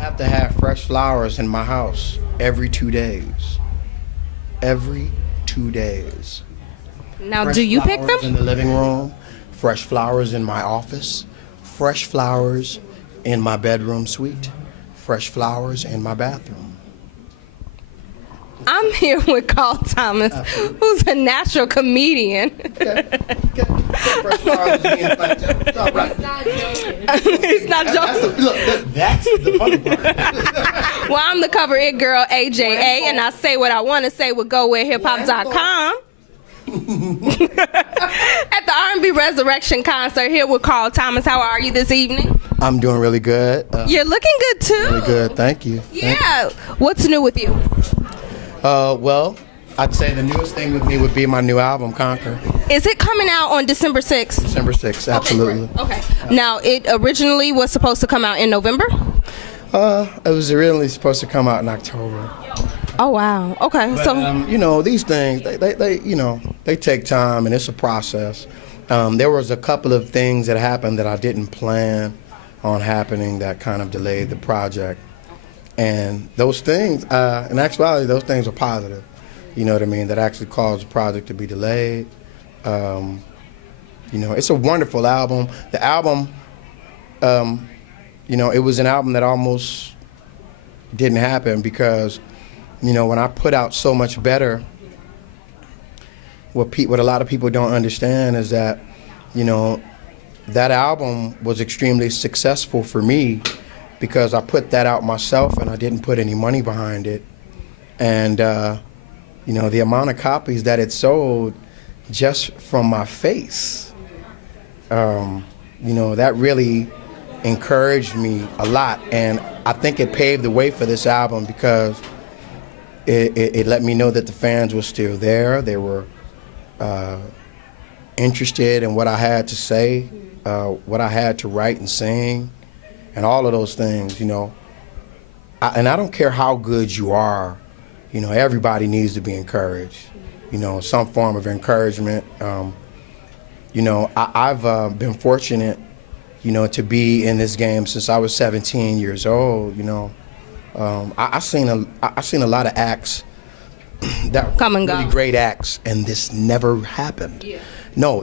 have to have fresh flowers in my house every 2 days. Every 2 days. Now, Fresh do you pick flowers in them? the living room, fresh flowers in my office, fresh flowers in my bedroom suite, fresh flowers in my bathroom. I'm here with Carl Thomas, who's a natural comedian. Okay. Fresh flowers is being funny. It's all right. He's not joking. That's the funny part. Well, I'm the cover it girl, AJA, and I say what I want to say with GoWhereHipHop.com. At the R&B Resurrection concert here with Carl Thomas. How are you this evening? I'm doing really good. You're looking good too. Really good. Thank you. Yeah. What's new with you? Well, I'd say the newest thing with me would be my new album, Conquer. Is it coming out on December 6th? December 6th, absolutely. Okay. Now, it originally was supposed to come out in November? It was originally supposed to come out in October. Oh, wow. Okay. But, So, you know, these things, they take time and it's a process. There was a couple of things that happened that I didn't plan on happening that kind of delayed the project. And those things, in actuality, those things are positive. You know what I mean? That actually caused the project to be delayed. You know, it's a wonderful album. The album, you know, it was an album that almost didn't happen because, you know, when I put out So Much Better, what a lot of people don't understand is that, you know, that album was extremely successful for me because I put that out myself and I didn't put any money behind it. And, you know, the amount of copies that it sold just from my face, you know, that really encouraged me a lot. And I think it paved the way for this album because it let me know that the fans were still there. They were interested in what I had to say, what I had to write and sing, and all of those things, you know. And I don't care how good you are, you know, everybody needs to be encouraged, you know, some form of encouragement. You know, I've been fortunate, you know, to be in this game since I was 17 years old, you know. I seen a lot of acts that Come and were really go. great acts, and this never happened. Yeah. No.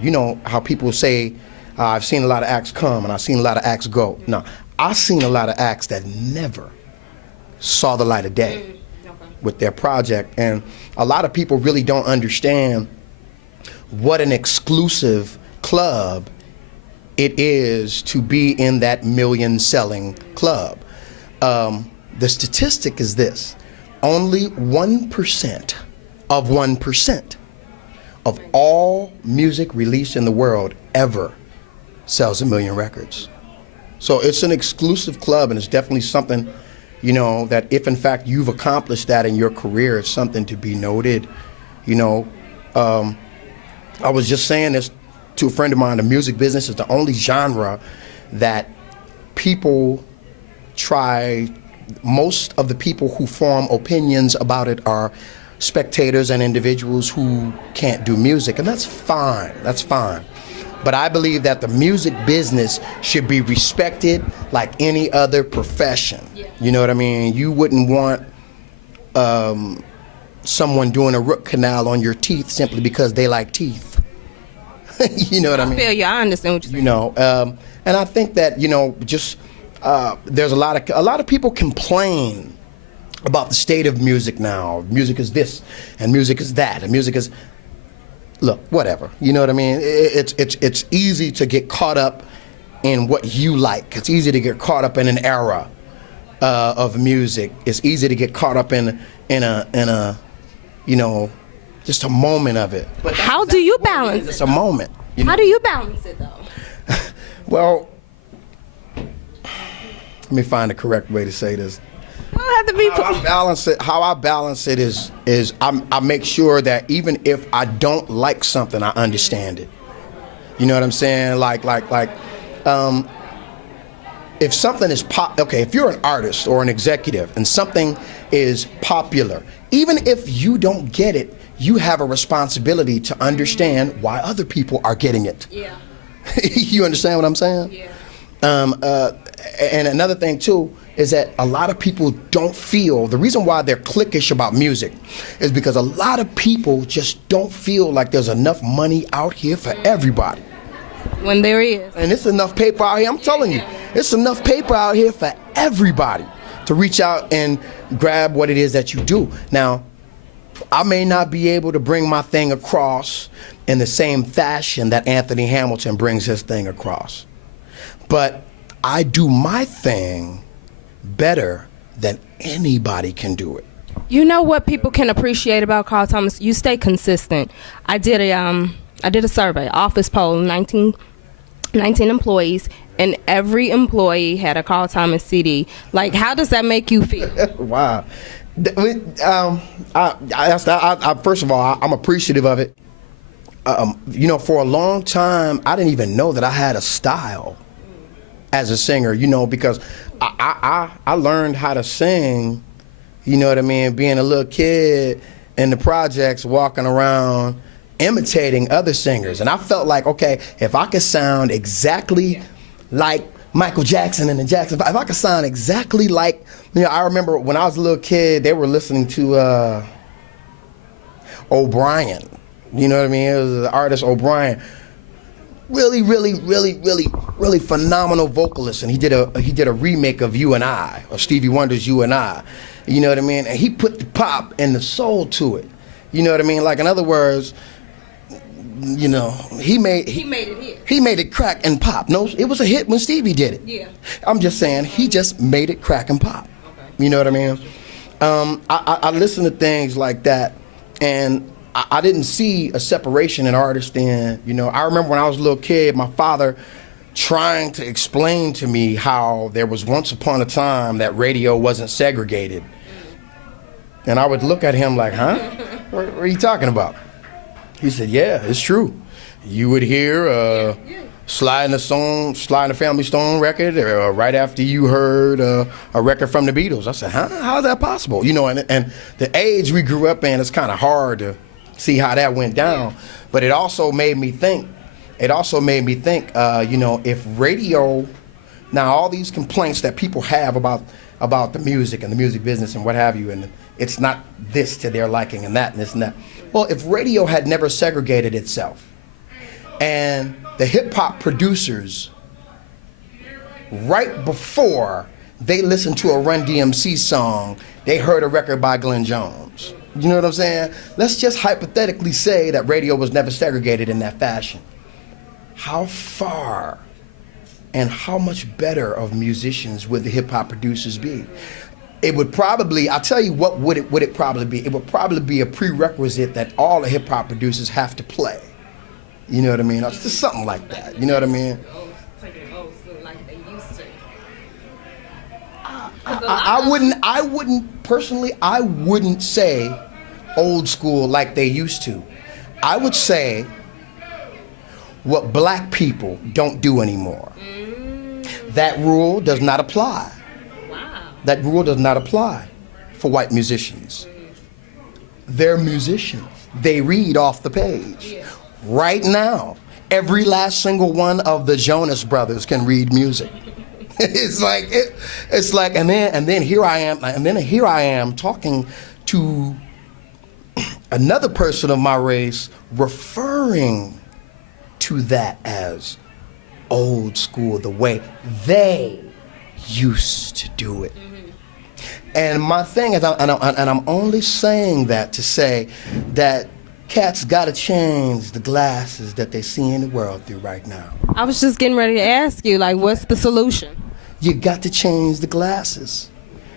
You know how people say, I've seen a lot of acts come and I've seen a lot of acts go. No, I've seen a lot of acts that never saw the light of day with their project. And a lot of people really don't understand what an exclusive club it is to be in that million-selling club. The statistic is this: only 1% of 1% of all music released in the world ever sells 1 million records. So it's an exclusive club, and it's definitely something, you know, that if in fact you've accomplished that in your career, it's something to be noted. You know, I was just saying this to a friend of mine. The music business is the only genre that people try. Most of the people who form opinions about it are spectators and individuals who can't do music, and that's fine. That's fine. But I believe that the music business should be respected like any other profession. Yeah. You know what I mean? You wouldn't want someone doing a root canal on your teeth simply because they like teeth. You know what I mean? I feel you. I understand what you're saying. You know, and I think that, you know, just there's a lot of people complain about the state of music now. Music is this, and music is that, and music is. Look, whatever. You know what I mean? It's easy to get caught up in what you like. It's easy to get caught up in an era of music. It's easy to get caught up in a you know, just a moment of it. But How do you balance it? It's a moment. You know? How do you balance it though? Well, let me find the correct way to say this. You don't have to be. How I balance it is I make sure that even if I don't like something, I understand it. You know what I'm saying? Like if something is if you're an artist or an executive and something is popular, even if you don't get it, you have a responsibility to understand why other people are getting it. Yeah. You understand what I'm saying? Yeah. And another thing too, is that a lot of people don't feel, the reason why they're cliquish about music is because a lot of people just don't feel like there's enough money out here for everybody. When there is. And it's enough paper out here, I'm telling you, it's enough paper out here for everybody to reach out and grab what it is that you do. Now, I may not be able to bring my thing across in the same fashion that Anthony Hamilton brings his thing across, but I do my thing better than anybody can do it. You know what people can appreciate about Carl Thomas? You stay consistent. I did a survey, office poll, 19 employees, and every employee had a Carl Thomas CD. Like, how does that make you feel? Wow. First of all, I'm appreciative of it. You know, for a long time, I didn't even know that I had a style as a singer, you know, because I learned how to sing, you know what I mean, being a little kid in the projects, walking around, imitating other singers. And I felt like, okay, if I could sound exactly like Michael Jackson and the Jacksons, if I could sound exactly like, you know, I remember when I was a little kid, they were listening to O'Brien. You know what I mean? It was the artist O'Brien. Really phenomenal vocalist, and he did a remake of You and I, of Stevie Wonder's You and I. You know what I mean? And he put the pop and the soul to it. You know what I mean? Like, in other words, you know, he made it hit. He made it crack and pop. No, it was a hit when Stevie did it. Yeah. I'm just saying, he just made it crack and pop. Okay. You know what I mean? I listen to things like that, and I didn't see a separation in artists then. You know, I remember when I was a little kid, my father trying to explain to me how there was once upon a time that radio wasn't segregated. And I would look at him like, huh? What are you talking about? He said, yeah, it's true. You would hear Sly and the Family Stone record right after you heard a record from the Beatles. I said, huh? How's that possible? You know, and the age we grew up in, it's kind of hard to see how that went down. But it also made me think, you know, if radio, now all these complaints that people have about the music and the music business and what have you, and it's not this to their liking and that and this and that. Well, if radio had never segregated itself, and the hip hop producers, right before they listened to a Run DMC song, they heard a record by Glenn Jones. You know what I'm saying? Let's just hypothetically say that radio was never segregated in that fashion. How far and how much better of musicians would the hip hop producers be? It would probably, I'll tell you what would it probably be? It would probably be a prerequisite that all the hip hop producers have to play. You know what I mean? It's just something like that. You know what I mean? I wouldn't say old school like they used to. I would say what black people don't do anymore. That rule does not apply. Wow. That rule does not apply for white musicians. They're musicians. They read off the page. Yeah. Right now, every last single one of the Jonas Brothers can read music. It's like, and then here I am talking to another person of my race, referring to that as old school, the way they used to do it. And my thing is, I'm only saying that to say that cats gotta change the glasses that they see in the world through right now. I was just getting ready to ask you, like, what's the solution? You got to change the glasses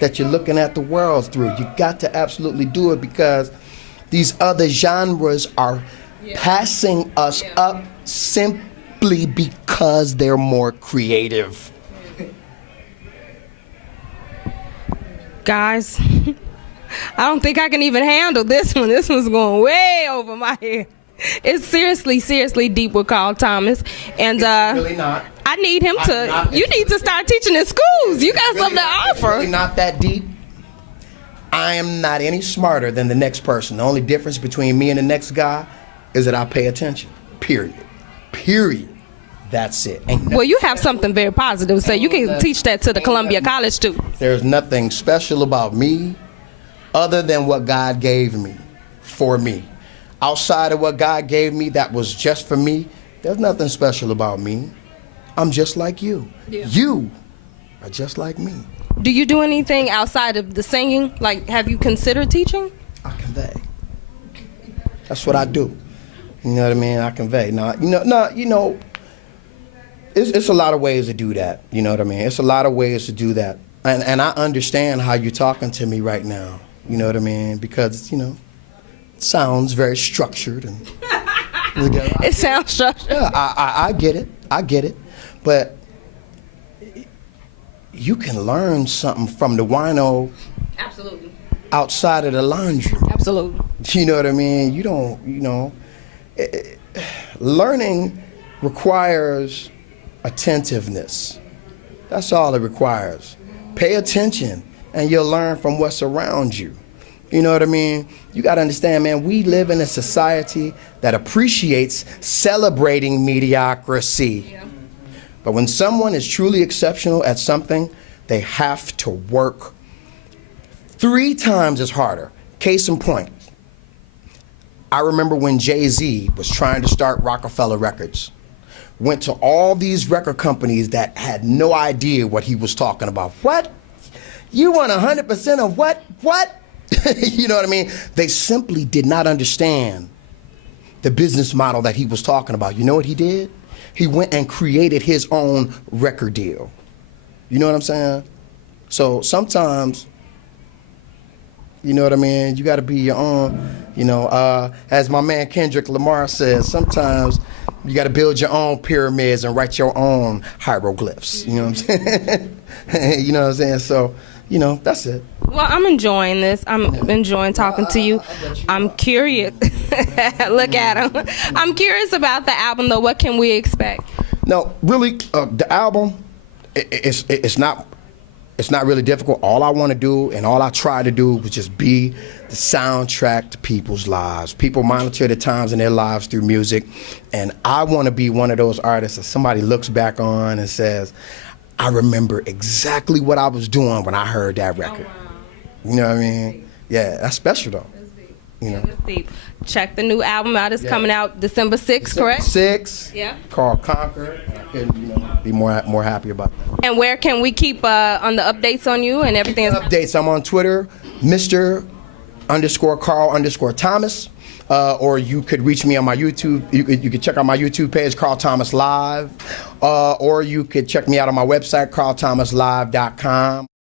that you're looking at the world through. You got to absolutely do it, because these other genres are passing us up simply because they're more creative. Guys, I don't think I can even handle this one. This one's going way over my head. It's seriously deep with Carl Thomas. And really not. I need him you need to start teaching in schools. You got something to offer. It's really not that deep. I am not any smarter than the next person. The only difference between me and the next guy is that I pay attention. Period. That's it. Ain't Well, you have something very positive, so you can teach that to the Columbia College students. There's nothing special about me other than what God gave me for me. Outside of what God gave me that was just for me, there's nothing special about me. I'm just like you. Yeah. You are just like me. Do you do anything outside of the singing? Like, have you considered teaching? I convey. That's what I do. You know what I mean? I convey. Now, it's a lot of ways to do that. You know what I mean? It's a lot of ways to do that. And I understand how you're talking to me right now. You know what I mean? Because, it sounds very structured. And It sounds structured. yeah, I get it. I get it. But you can learn something from the wino Absolutely. outside of the laundry. Absolutely. You know what I mean? Learning requires attentiveness. That's all it requires. Pay attention and you'll learn from what's around you. You know what I mean? You got to understand, man, we live in a society that appreciates celebrating mediocrity. Yeah. But when someone is truly exceptional at something, they have to work 3 times as harder. Case in point, I remember when Jay-Z was trying to start Rockefeller Records. Went to all these record companies that had no idea what he was talking about. What? You want 100% of what? What? You know what I mean? They simply did not understand the business model that he was talking about. You know what he did? He went and created his own record deal. You know what I'm saying? So sometimes, you know what I mean? You got to be your own, as my man Kendrick Lamar says, sometimes you got to build your own pyramids and write your own hieroglyphs. You know what I'm saying? You know what I'm saying? So, that's it. Well, I'm enjoying this. I'm enjoying talking to you. I'm curious. Look at him. I'm curious about the album, though. What can we expect? No, really, the album, it's not really difficult. All I want to do and all I try to do was just be the soundtrack to people's lives. People monitor the times in their lives through music, and I want to be one of those artists that somebody looks back on and says, I remember exactly what I was doing when I heard that record. Oh, wow. You know what I mean? Yeah, that's special though. That's deep. Check the new album out. It's coming out December 6th, correct? 6. Yeah. Called Conquer. I couldn't, be more happy about that. And where can we keep on the updates on you and everything? Updates. I'm on Twitter, Mr._Carl_Thomas. Or you could reach me on my YouTube. You could check out my YouTube page, Carl Thomas Live. Or you could check me out on my website, carlthomaslive.com.